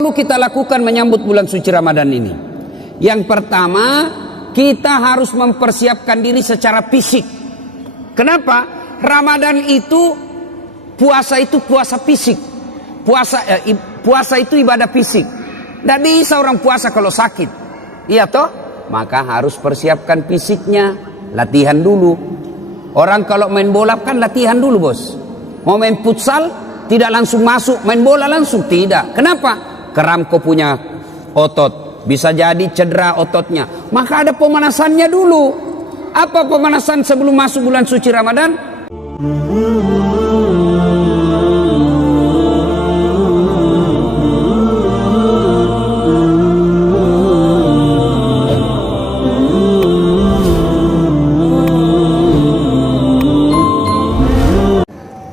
Perlu kita lakukan menyambut bulan suci Ramadan ini. Yang pertama, kita harus mempersiapkan diri secara fisik. Kenapa? Ramadan itu puasa fisik. Puasa itu ibadah fisik. Tidak bisa orang puasa kalau sakit. Iya toh? Maka harus persiapkan fisiknya, latihan dulu. Orang kalau main bola kan latihan dulu, bos. Mau main futsal tidak langsung masuk, main bola langsung tidak. Kenapa? Keram kau punya otot, bisa jadi cedera ototnya. Maka ada pemanasannya dulu. Apa pemanasan sebelum masuk bulan suci Ramadan?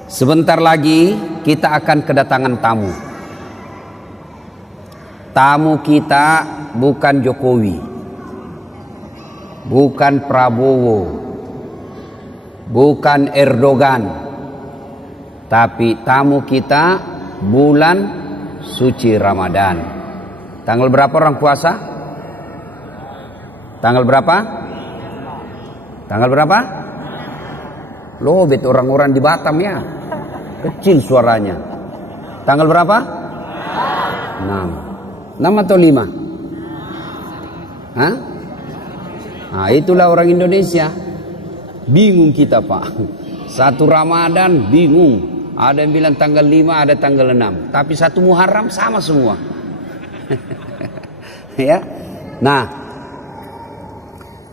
Sebentar lagi kita akan kedatangan tamu. Tamu kita bukan Jokowi, bukan Prabowo, bukan Erdogan, tapi tamu kita bulan suci Ramadan. Tanggal berapa orang puasa? Tanggal berapa? Tanggal berapa? Lobet orang-orang di Batam ya. Kecil suaranya. Tanggal berapa? 6 atau 5? Hah? Nah, itulah orang Indonesia. Bingung kita, Pak. Satu Ramadan bingung. Ada yang bilang tanggal 5, ada tanggal 6. Tapi satu Muharram sama semua. Ya. Nah,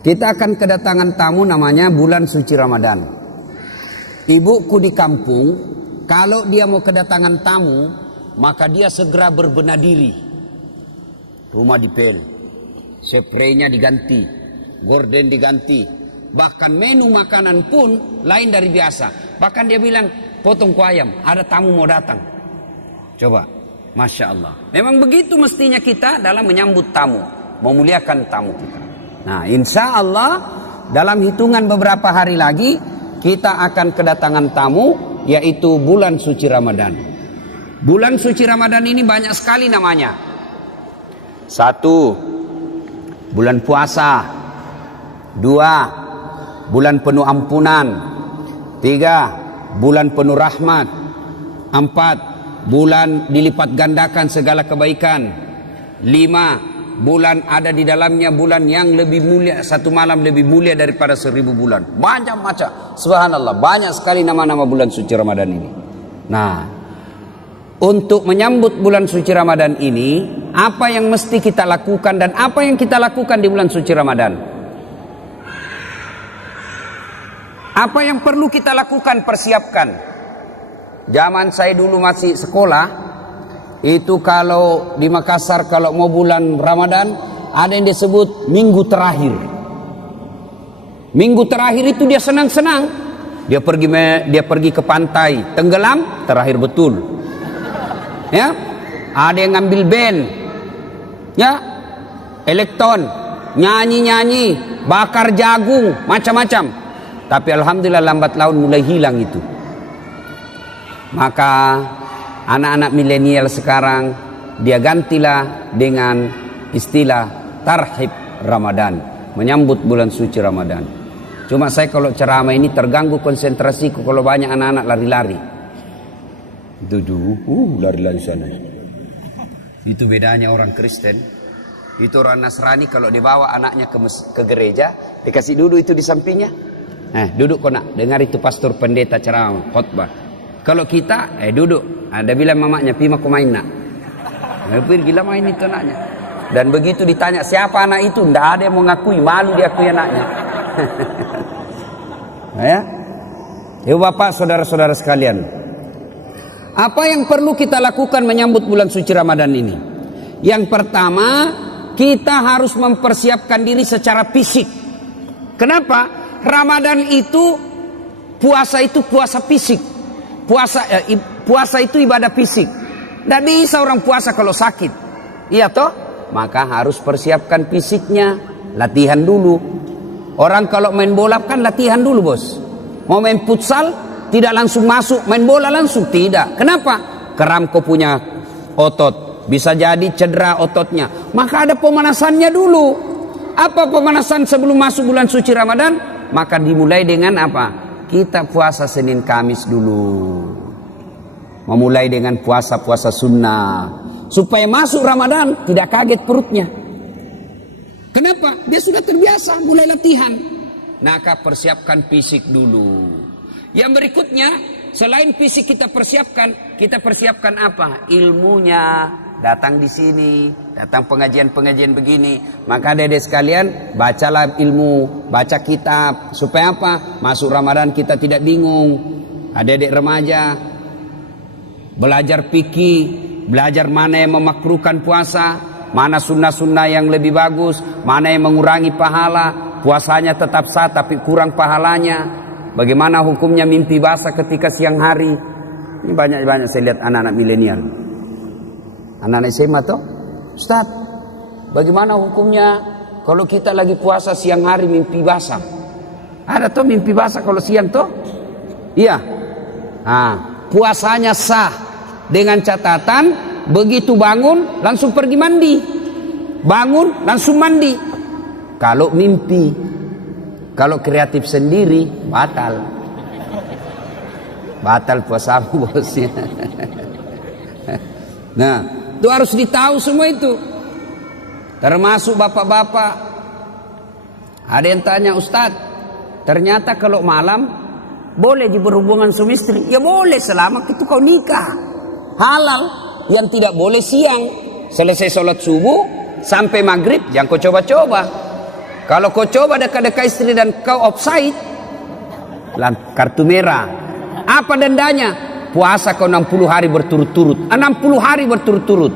kita akan kedatangan tamu namanya bulan suci Ramadan. Ibuku di kampung, kalau dia mau kedatangan tamu, maka dia segera berbenah diri. Rumah dipel, spraynya diganti, gorden diganti, bahkan menu makanan pun lain dari biasa. Bahkan dia bilang, potong kuah ayam, ada tamu mau datang. Coba, Masya Allah. Memang begitu mestinya kita dalam menyambut tamu, memuliakan tamu kita. Nah, insya Allah dalam hitungan beberapa hari lagi kita akan kedatangan tamu, yaitu bulan suci Ramadan. Bulan suci Ramadan ini banyak sekali namanya. 1, bulan puasa. 2, bulan penuh ampunan. 3, bulan penuh rahmat. 4, bulan dilipat gandakan segala kebaikan. 5, bulan ada di dalamnya bulan yang lebih mulia, satu malam lebih mulia daripada 1000 bulan. Banyak macam, subhanallah, banyak sekali nama-nama bulan suci Ramadan ini. Nah, untuk menyambut bulan suci Ramadan ini, apa yang mesti kita lakukan dan apa yang kita lakukan di bulan suci Ramadan? Apa yang perlu kita lakukan, persiapkan. Zaman saya dulu masih sekolah, itu kalau di Makassar kalau mau bulan Ramadan ada yang disebut minggu terakhir. Minggu terakhir itu dia senang-senang. Dia pergi ke pantai, tenggelam, terakhir betul. Ya, ada yang ngambil band, ya, elektron, nyanyi-nyanyi, bakar jagung, macam-macam. Tapi alhamdulillah lambat laun mulai hilang itu. Maka anak-anak milenial sekarang dia gantilah dengan istilah tarhib Ramadan, menyambut bulan suci Ramadan. Cuma saya kalau ceramah ini terganggu konsentrasiku kalau banyak anak-anak lari-lari. Lari-lari sana. Itu bedanya orang Kristen. Itu orang Nasrani kalau dibawa anaknya ke gereja, dikasih duduk itu di sampingnya. Duduk kau nak, dengar itu pastor pendeta ceramah, khotbah. Kalau kita, duduk. Ada bilang mamanya, pima kau main nak. Pergi gila main itu anaknya. Dan begitu ditanya siapa anak itu, tidak ada yang mau ngakui, malu diakui anaknya. Ya, Bapak, saudara-saudara sekalian. Apa yang perlu kita lakukan menyambut bulan suci Ramadan ini? Yang pertama, kita harus mempersiapkan diri secara fisik. Kenapa? Ramadan itu puasa fisik. Puasa itu ibadah fisik. Tidak bisa orang puasa kalau sakit. Iya toh? Maka harus persiapkan fisiknya, latihan dulu. Orang kalau main bola kan latihan dulu, bos. Mau main futsal tidak langsung masuk, main bola langsung tidak. Kenapa? Keram kau punya otot, bisa jadi cedera ototnya. Maka ada pemanasannya dulu. Apa pemanasan sebelum masuk bulan suci Ramadan? Maka dimulai dengan apa? Kita puasa Senin Kamis dulu. Memulai dengan puasa-puasa sunnah. Supaya masuk Ramadan tidak kaget perutnya. Kenapa? Dia sudah terbiasa mulai latihan. Maka persiapkan fisik dulu. Yang berikutnya, selain fisik kita persiapkan apa? Ilmunya. Datang di sini, datang pengajian-pengajian begini. Maka adik-adik sekalian, bacalah ilmu, baca kitab. Supaya apa? Masuk Ramadan kita tidak bingung. Adik-adik remaja, belajar fikih, belajar mana yang memakruhkan puasa, mana sunnah-sunnah yang lebih bagus, mana yang mengurangi pahala, puasanya tetap sah tapi kurang pahalanya. Bagaimana hukumnya mimpi basah ketika siang hari? Ini banyak-banyak saya lihat anak-anak milenial. Anak-anak SMA tuh, Ustaz, bagaimana hukumnya kalau kita lagi puasa siang hari mimpi basah? Ada tuh mimpi basah kalau siang tuh? Iya. Nah, puasanya sah dengan catatan begitu bangun langsung pergi mandi. Bangun langsung mandi. Kalau mimpi, kalau kreatif sendiri batal. Batal puasamu bosnya. Nah, itu harus ditahu semua itu. Termasuk bapak-bapak. Ada yang tanya, Ustaz, ternyata kalau malam boleh berhubungan suami istri. Ya boleh selama itu kau nikah. Halal. Yang tidak boleh siang. Selesai sholat subuh sampai maghrib jangan kau coba-coba. Kalau kau coba dekat-dekat istri dan kau offside, kartu merah. Apa dendanya? Puasa kau 60 hari berturut-turut. 60 hari berturut-turut.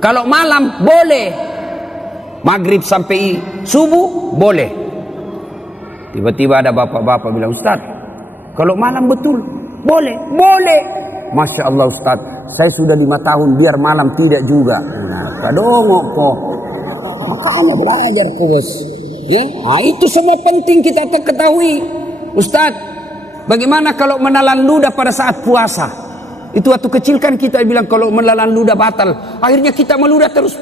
Kalau malam boleh. Maghrib sampai subuh boleh. Tiba-tiba ada bapak-bapak bilang, Ustaz, kalau malam betul boleh. Boleh. Masya Allah Ustaz, saya sudah 5 tahun biar malam tidak juga. Nah, kadongok kok. Makanya belajar kok bos. Ya, nah, itu semua penting kita ketahui. Ustaz, bagaimana kalau menelan ludah pada saat puasa? Itu waktu kecil kan kita bilang kalau menelan ludah batal. Akhirnya kita meludah terus.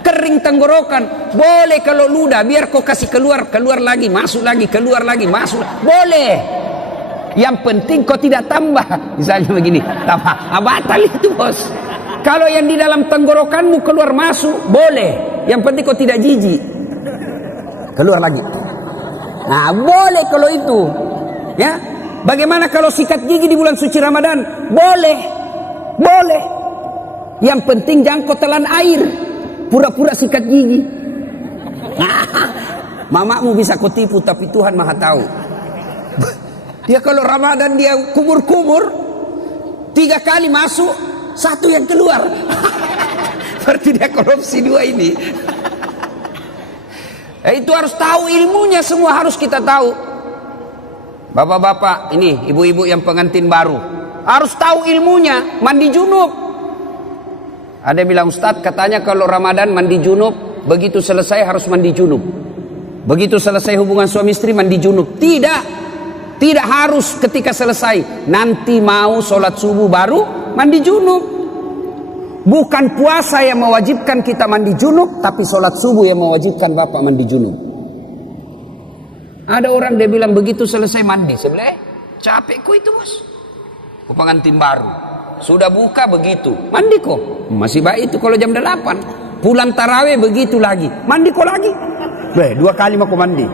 Kering tenggorokan. Boleh kalau ludah, biar kau kasih keluar lagi, masuk lagi, keluar lagi, masuk. Boleh. Yang penting kau tidak tambah. Misalnya begini, tambah. Batal itu bos. Kalau yang di dalam tenggorokanmu keluar masuk, boleh. Yang penting kau tidak jijik. Keluar lagi. Nah, boleh kalau itu. Ya. Bagaimana kalau sikat gigi di bulan suci Ramadan? Boleh. Boleh. Yang penting jangan kau telan air. Pura-pura sikat gigi. Nah, mamamu bisa kau tipu tapi Tuhan Maha tahu. Dia kalau Ramadan dia kumur-kumur 3 kali masuk, 1 yang keluar. Berarti dia korupsi 2 ini. Itu harus tahu ilmunya, semua harus kita tahu. Bapak-bapak, ini ibu-ibu yang pengantin baru, harus tahu ilmunya, mandi junub. Ada yang bilang, Ustaz, katanya kalau Ramadan mandi junub, begitu selesai harus mandi junub. Begitu selesai hubungan suami istri mandi junub. Tidak. Tidak harus ketika selesai. Nanti mau sholat subuh baru mandi junub. Bukan puasa yang mewajibkan kita mandi junub, tapi sholat subuh yang mewajibkan bapak mandi junub. Ada orang dia bilang begitu selesai mandi. Sebelah, capekku itu bos. Ku pengantin baru. Sudah buka begitu. Mandi kok. Masih baik itu kalau jam 8. Pulang tarawih begitu lagi. Mandi kok lagi. 2 kali mau mandi.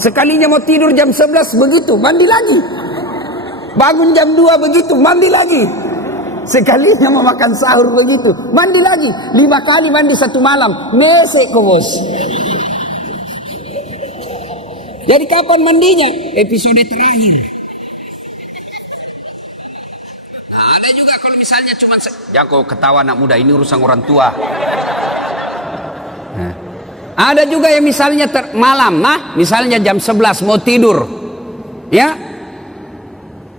Sekalinya mau tidur jam 11 begitu. Mandi lagi. Bangun jam 2 begitu. Mandi lagi. Sekalinya mau makan sahur begitu. Mandi lagi. 5 kali mandi 1 malam. Mesek kok bos. Jadi kapan mandinya? Episode terakhir. Nah, ada juga kalau misalnya cuma ya kok ketawa anak muda, ini urusan orang tua. Nah, ada juga yang misalnya malam, misalnya jam 11 mau tidur. Ya.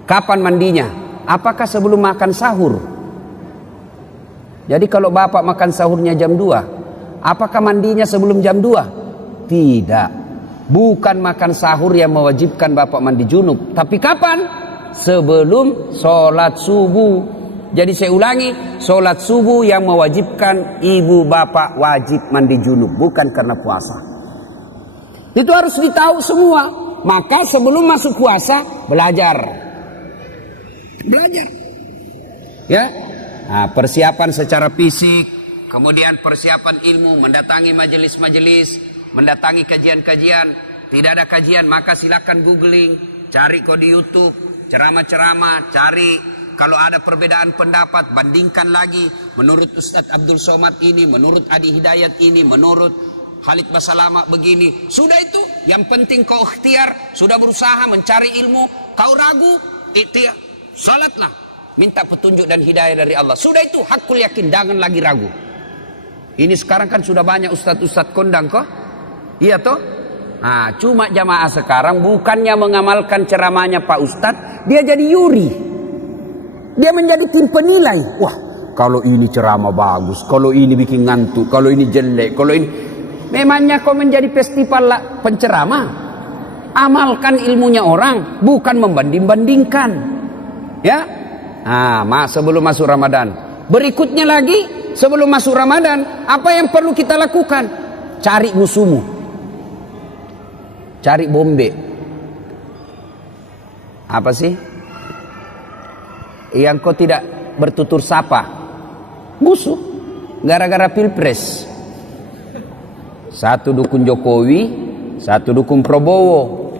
Kapan mandinya? Apakah sebelum makan sahur? Jadi kalau bapak makan sahurnya jam 2, apakah mandinya sebelum jam 2? Tidak. Bukan makan sahur yang mewajibkan bapak mandi junub. Tapi kapan? Sebelum sholat subuh. Jadi saya ulangi, sholat subuh yang mewajibkan ibu bapak wajib mandi junub, bukan karena puasa. Itu harus ditahu semua. Maka sebelum masuk puasa, belajar. Ya, nah, persiapan secara fisik, kemudian persiapan ilmu, mendatangi majelis-majelis, mendatangi kajian-kajian. Tidak ada kajian, maka silakan googling, cari kok di YouTube, ceramah-ceramah, cari kalau ada perbedaan pendapat, bandingkan lagi. Menurut Ustadz Abdul Somad ini, menurut Adi Hidayat ini, menurut Khalid Basalama begini. Sudah itu, yang penting kau ikhtiar, sudah berusaha mencari ilmu, kau ragu, ikhtiar, salatlah, minta petunjuk dan hidayah dari Allah. Sudah itu, hakul yakin, jangan lagi ragu. Ini sekarang kan sudah banyak ustadz-ustadz kondang kok. Iya toh? Nah, cuma jamaah sekarang bukannya mengamalkan ceramahnya Pak Ustadz, dia jadi yuri. Dia menjadi tim penilai. Wah, kalau ini ceramah bagus, kalau ini bikin ngantuk, kalau ini jelek, kalau ini... Memangnya kau menjadi festival penceramah? Amalkan ilmunya orang, bukan membanding-bandingkan. Ya? Nah, sebelum masuk Ramadan. Berikutnya lagi, sebelum masuk Ramadan, apa yang perlu kita lakukan? Cari musuhmu. Cari bombe. Apa sih? Yang kau tidak bertutur sapa. Musuh. Gara-gara pilpres. Satu dukun Jokowi, satu dukun Prabowo.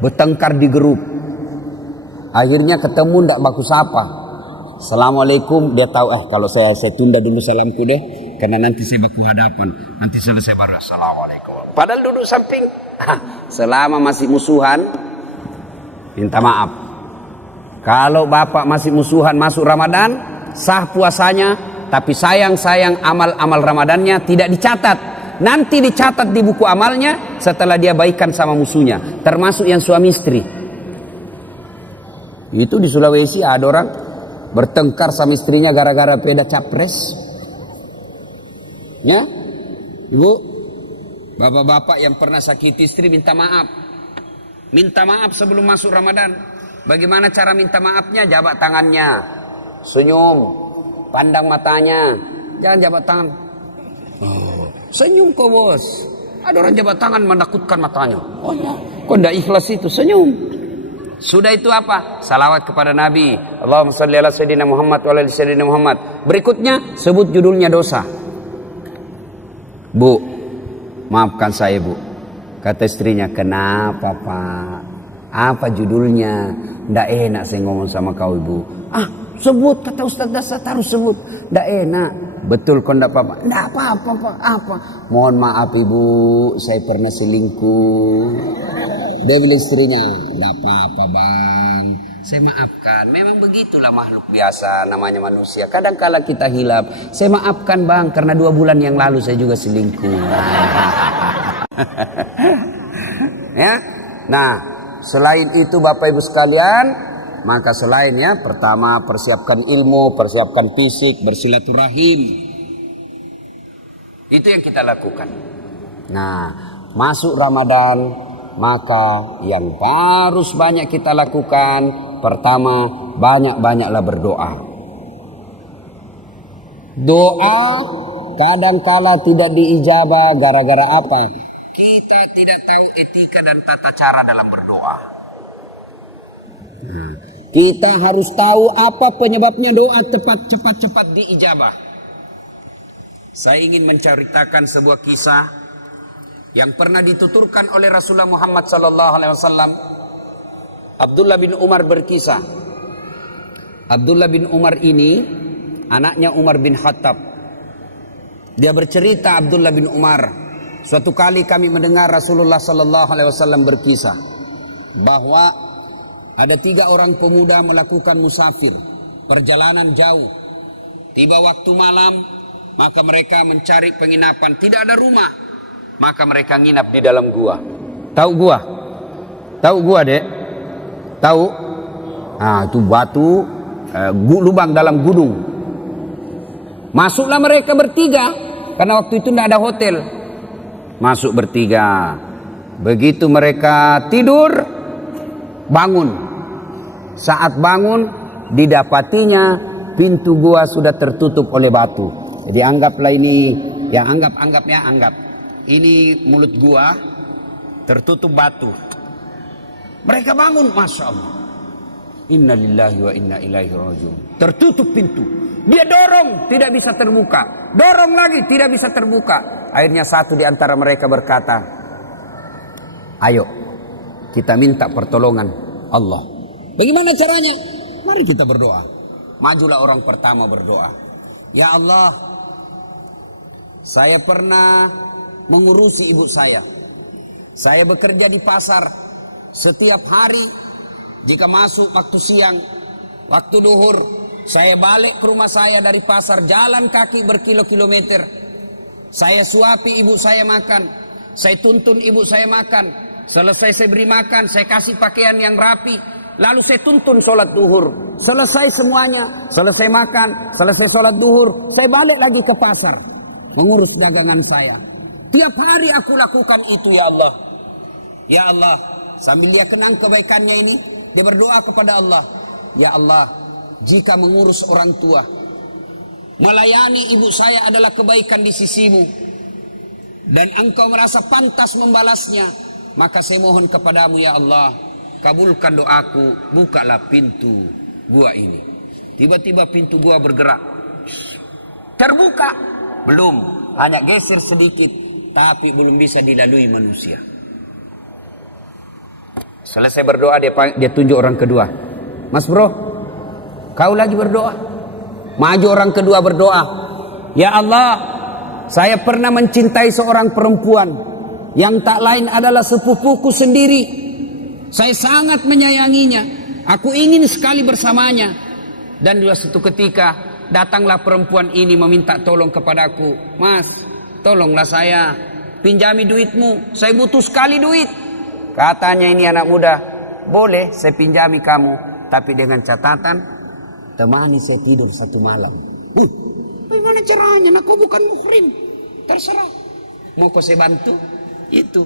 Bertengkar di grup. Akhirnya ketemu ndak baku sapa. Assalamualaikum, dia tahu kalau saya tunda dulu salamku deh, karena nanti saya baku hadapan. Nanti selesai baru assalamualaikum. Padahal duduk samping. Selama masih musuhan, minta maaf. Kalau bapak masih musuhan masuk Ramadan, sah puasanya, tapi sayang amal-amal Ramadannya tidak dicatat. Nanti dicatat di buku amalnya setelah dia baikan sama musuhnya, termasuk yang suami istri. Itu di Sulawesi ada orang bertengkar sama istrinya gara-gara beda capres. Ya, ibu, bapak-bapak yang pernah sakiti istri minta maaf. Minta maaf sebelum masuk Ramadan. Bagaimana cara minta maafnya? Jabat tangannya, senyum, pandang matanya, jangan jabat tangan. Senyum kok bos. Ada orang jabat tangan menakutkan matanya. Oh ya, kok tidak ikhlas itu, senyum. Sudah itu apa? Salawat kepada Nabi. Allahumma salli ala sayyidina Muhammad wa ala sayyidina Muhammad. Berikutnya sebut judulnya dosa. Bu, maafkan saya bu. Kata istrinya, kenapa pak? Apa judulnya? Tidak enak saya ngomong sama kau ibu. Sebut, kata Ustaz Dasar, harus sebut. Tidak enak. Betul kau tidak apa-apa? Tidak apa-apa pak. Apa? Mohon maaf ibu, saya pernah selingkuh. Dia bilang istrinya, tidak apa-apa bang, saya maafkan. Memang begitulah makhluk biasa, namanya manusia. Kadang-kala kita hilap. Saya maafkan bang, karena 2 bulan yang lalu saya juga selingkuh. Ya, nah selain itu Bapak Ibu sekalian, maka selain ya, pertama persiapkan ilmu, persiapkan fisik, bersilaturahim. Itu yang kita lakukan. Nah, masuk Ramadan, maka yang harus banyak kita lakukan, pertama, banyak-banyaklah berdoa. Doa kadang-kala tidak diijabah gara-gara apa? Kita tidak tahu etika dan tata cara dalam berdoa. Kita harus tahu apa penyebabnya doa cepat-cepat diijabah. Saya ingin menceritakan sebuah kisah yang pernah dituturkan oleh Rasulullah Muhammad SAW. Abdullah bin Umar berkisah. Abdullah bin Umar ini anaknya Umar bin Khattab. Dia bercerita, Abdullah bin Umar, suatu kali kami mendengar Rasulullah SAW berkisah bahwa ada 3 orang pemuda melakukan musafir, perjalanan jauh. Tiba waktu malam, maka mereka mencari penginapan, tidak ada rumah. Maka mereka nginap di dalam gua. Tahu gua? Tahu gua, Dek? Tahu? Itu batu lubang dalam gunung. Masuklah mereka bertiga, karena waktu itu tidak ada hotel. Masuk bertiga. Begitu mereka tidur, bangun. Saat bangun, didapatinya pintu gua sudah tertutup oleh batu. Jadi anggaplah ini, ya anggap ini mulut gua tertutup batu. Mereka bangun, masya Allah. Inna lillahi wa inna ilaihi rajiun. Tertutup pintu. Dia dorong, tidak bisa terbuka. Dorong lagi, tidak bisa terbuka. Akhirnya satu di antara mereka berkata, ayo kita minta pertolongan Allah. Bagaimana caranya? Mari kita berdoa. Majulah orang pertama berdoa. Ya Allah, saya pernah mengurusi ibu saya. Saya bekerja di pasar. Setiap hari, jika masuk waktu siang, waktu duhur, saya balik ke rumah saya dari pasar, jalan kaki berkilo-kilometer. Saya suapi ibu saya makan. Saya tuntun ibu saya makan. Selesai saya beri makan, saya kasih pakaian yang rapi. Lalu saya tuntun sholat duhur. Selesai semuanya, selesai makan, selesai sholat duhur, saya balik lagi ke pasar, mengurus dagangan saya. Tiap hari aku lakukan itu, ya Allah. Ya Allah, sambil dia kenang kebaikannya ini, dia berdoa kepada Allah. Ya Allah, jika mengurus orang tua, melayani ibu saya adalah kebaikan di sisimu, dan engkau merasa pantas membalasnya, maka saya mohon kepadamu ya Allah, kabulkan doaku, bukalah pintu gua ini. Tiba-tiba pintu gua bergerak. Terbuka? Belum, hanya geser sedikit, tapi belum bisa dilalui manusia. Selesai berdoa, dia tunjuk orang kedua. Mas bro, kau lagi berdoa. Maju orang kedua berdoa. Ya Allah, saya pernah mencintai seorang perempuan yang tak lain adalah sepupuku sendiri. Saya sangat menyayanginya. Aku ingin sekali bersamanya. Dan dua satu ketika datanglah perempuan ini meminta tolong kepadaku. Mas, tolonglah saya, pinjami duitmu. Saya butuh sekali duit. Katanya ini anak muda, boleh saya pinjami kamu, tapi dengan catatan temani saya tidur satu malam. Bagaimana caranya? Aku bukan muhrim. Terserah. Mau kau saya bantu? Itu.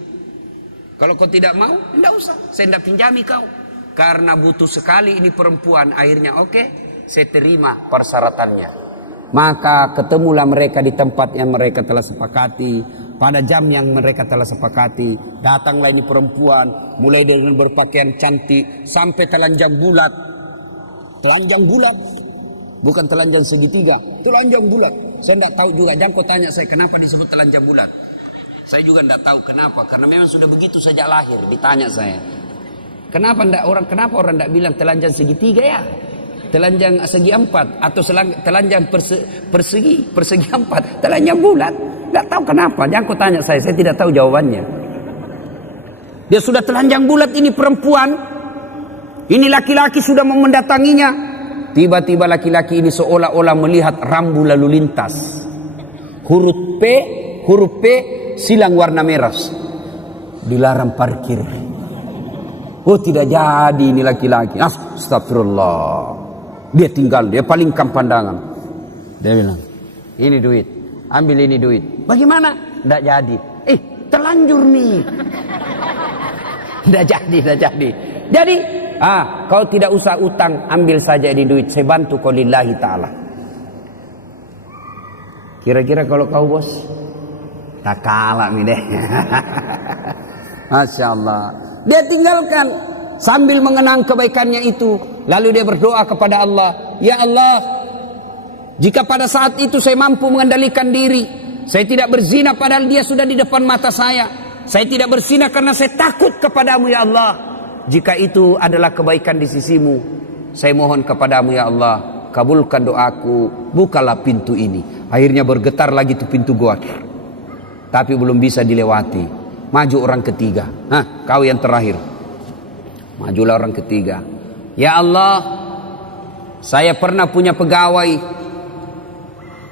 Kalau kau tidak mau, tidak usah. Saya tidak pinjami kau. Karena butuh sekali ini perempuan. Akhirnya oke, saya terima persyaratannya. Maka ketemulah mereka di tempat yang mereka telah sepakati. Pada jam yang mereka telah sepakati. Datanglah ini perempuan. Mulai dengan berpakaian cantik. Sampai telanjang bulat. Telanjang bulat. Bukan telanjang segitiga. Telanjang bulat. Saya tidak tahu juga. Jangan kau tanya saya kenapa disebut telanjang bulat. Saya juga tidak tahu kenapa. Karena memang sudah begitu sejak lahir. Ditanya saya. Kenapa orang tidak bilang telanjang segitiga ya? Telanjang segi empat. Atau telanjang persegi empat. Telanjang bulat. Tidak tahu kenapa. Jangan kau tanya saya tidak tahu jawabannya. Dia sudah telanjang bulat ini perempuan. Ini laki-laki sudah mau mendatanginya. Tiba-tiba laki-laki ini seolah-olah melihat rambu lalu lintas. Huruf P silang warna merah. Dilarang parkir. Oh tidak jadi ini laki-laki. Astagfirullah. Dia tinggal, dia palingkan pandangan. Dia bilang, ini duit. Ambil ini duit. Bagaimana? Tidak jadi. Terlanjur nih. Tidak jadi. Jadi, kau tidak usah utang. Ambil saja ini duit. Saya bantu kau lillahi ta'ala. Kira-kira kalau kau bos? Tak kalah nih deh. Masya Allah. Dia tinggalkan. Sambil mengenang kebaikannya itu. Lalu dia berdoa kepada Allah. Ya Allah. Jika pada saat itu saya mampu mengendalikan diri, saya tidak berzina padahal dia sudah di depan mata saya. Saya tidak berzina karena saya takut kepadamu ya Allah. Jika itu adalah kebaikan di sisimu, saya mohon kepadamu ya Allah, kabulkan doaku, bukalah pintu ini. Akhirnya bergetar lagi tuh pintu gua. Tapi belum bisa dilewati. Maju orang ketiga. Kau yang terakhir. Majulah orang ketiga. Ya Allah, saya pernah punya pegawai.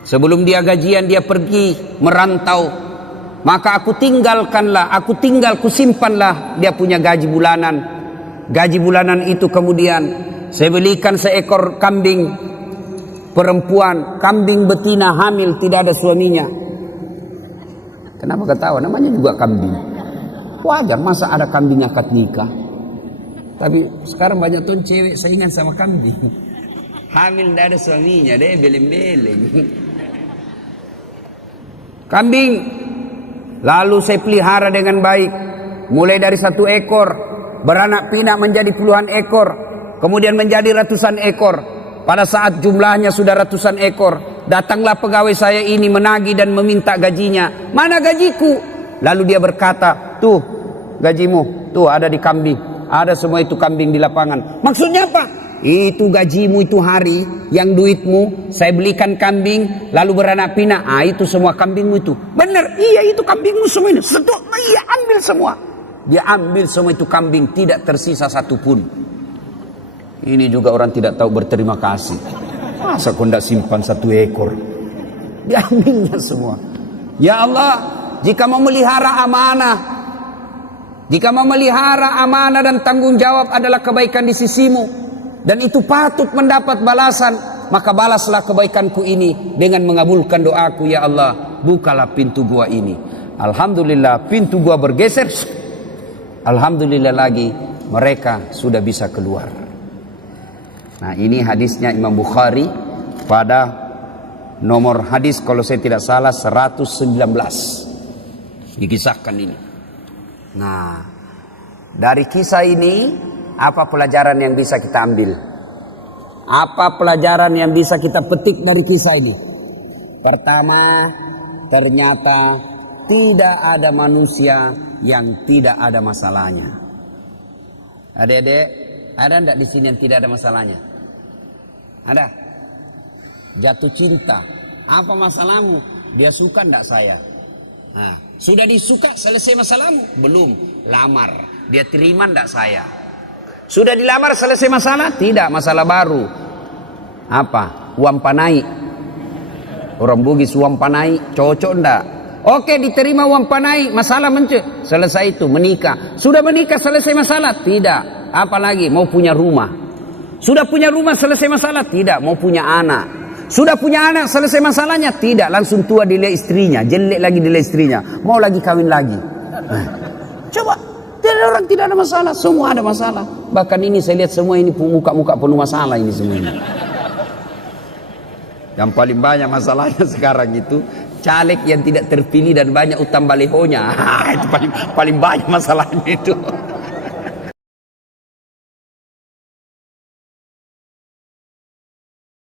Sebelum dia gajian dia pergi merantau. Maka aku simpanlah dia punya gaji bulanan. Gaji bulanan itu kemudian saya belikan seekor kambing perempuan, kambing betina hamil tidak ada suaminya. Kenapa ketawa? Namanya juga kambing. Wajar masa ada kambing akad nikah. Tapi sekarang banyak tuh cewek saingan sama kambing. Hamil tidak ada suaminya deh, beleng-beleng. Kambing lalu saya pelihara dengan baik, mulai dari 1 ekor beranak pinak menjadi puluhan ekor, kemudian menjadi ratusan ekor. Pada saat jumlahnya sudah ratusan ekor, datanglah pegawai saya ini menagih dan meminta gajinya. Mana gajiku? Lalu dia berkata, tuh gajimu, tuh ada di kambing, ada semua itu kambing di lapangan. Maksudnya apa? Itu gajimu itu hari yang duitmu saya belikan kambing lalu beranak pinak. Itu semua kambingmu itu. Benar, iya itu kambingmu semua ini. Sedok, iya ambil semua. Dia ambil semua itu kambing, tidak tersisa satupun. Ini juga orang tidak tahu berterima kasih. Masa kau tidak simpan 1 ekor? Diambilnya semua. Ya Allah, jika mau melihara amanah, jika mau melihara amanah dan tanggung jawab adalah kebaikan di sisimu, dan itu patut mendapat balasan, maka balaslah kebaikanku ini dengan mengabulkan doaku. Ya Allah, bukalah pintu gua ini. Alhamdulillah pintu gua bergeser. Alhamdulillah lagi mereka sudah bisa keluar. Nah, ini hadisnya Imam Bukhari pada nomor hadis kalau saya tidak salah 119. Dikisahkan ini. Nah, dari kisah ini apa pelajaran yang bisa kita ambil? Apa pelajaran yang bisa kita petik dari kisah ini? Pertama, ternyata tidak ada manusia yang tidak ada masalahnya. Adik-adik, ada enggak di sini yang tidak ada masalahnya? Ada? Jatuh cinta. Apa masalahmu? Dia suka enggak saya? Nah, sudah disuka, selesai masalahmu? Belum. Lamar. Dia terima enggak saya? Sudah dilamar, selesai masalah? Tidak, masalah baru. Apa? Uang panai. Orang Bugis uang panai, cocok enggak? Oke, diterima uang panai, masalah mencek. Selesai itu, menikah. Sudah menikah, selesai masalah? Tidak. Apalagi mau punya rumah. Sudah punya rumah, selesai masalah? Tidak. Mau punya anak. Sudah punya anak, selesai masalahnya? Tidak. Langsung tua dilihat istrinya, jelek lagi dilihat istrinya. Mau lagi kawin lagi. Coba. Tidak, orang tidak ada masalah, semua ada masalah. Bahkan ini saya lihat semua ini muka-muka penuh masalah ini semua ini. Yang paling banyak masalahnya sekarang itu caleg yang tidak terpilih dan banyak utang balihonya. Itu paling banyak masalahnya itu.